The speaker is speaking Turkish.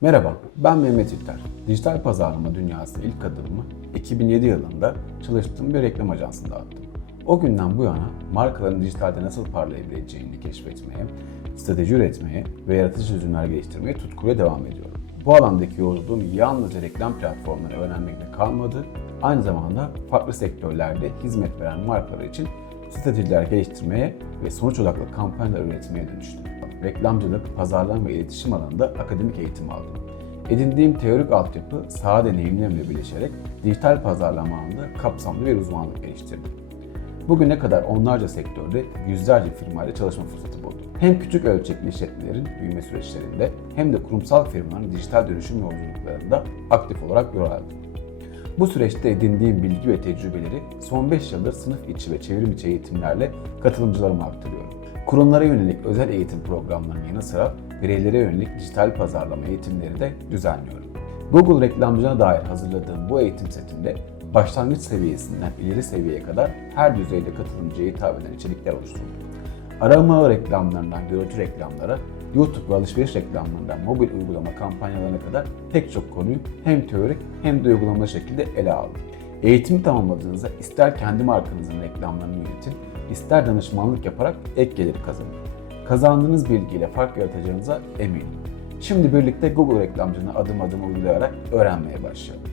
Merhaba, ben Mehmet İlter. Dijital pazarlama dünyasına ilk adımımı 2007 yılında çalıştığım bir reklam ajansında attım. O günden bu yana markaların dijitalde nasıl parlayabileceğini keşfetmeye, strateji üretmeye ve yaratıcı çözümler geliştirmeye tutkuyla devam ediyorum. Bu alandaki yolculuğum yalnızca reklam platformlarını öğrenmekle kalmadı, aynı zamanda farklı sektörlerde hizmet veren markalar için stratejiler geliştirmeye ve sonuç odaklı kampanyalar üretmeye dönüştü. Reklamcılık, pazarlama ve iletişim alanında akademik eğitim aldım. Edindiğim teorik altyapı saha deneyimlerimle birleşerek dijital pazarlama alanında kapsamlı bir uzmanlık geliştirdim. Bugüne kadar onlarca sektörde yüzlerce firmayla çalışma fırsatı buldum. Hem küçük ölçekli işletmelerin büyüme süreçlerinde hem de kurumsal firmaların dijital dönüşüm yolculuklarında aktif olarak rol aldım. Bu süreçte edindiğim bilgi ve tecrübeleri son 5 yıldır sınıf içi ve çevrim içi eğitimlerle katılımcılarıma aktarıyorum. Kurumlara yönelik özel eğitim programlarının yanı sıra bireylere yönelik dijital pazarlama eğitimleri de düzenliyorum. Google reklamcılığına dair hazırladığım bu eğitim setinde başlangıç seviyesinden ileri seviyeye kadar her düzeyde katılımcıya hitap eden içerikler oluşturdum. Arama ağ reklamlarından görüntü reklamlara, YouTube ve alışveriş reklamlarından mobil uygulama kampanyalarına kadar pek çok konuyu hem teorik hem de uygulamalı şekilde ele aldım. Eğitimi tamamladığınızda ister kendi markanızın reklamlarını yönetin, ister danışmanlık yaparak ek gelir kazanın. Kazandığınız bilgiyle fark yaratacağınıza eminim. Şimdi birlikte Google reklamcılığını adım adım uygulayarak öğrenmeye başlayalım.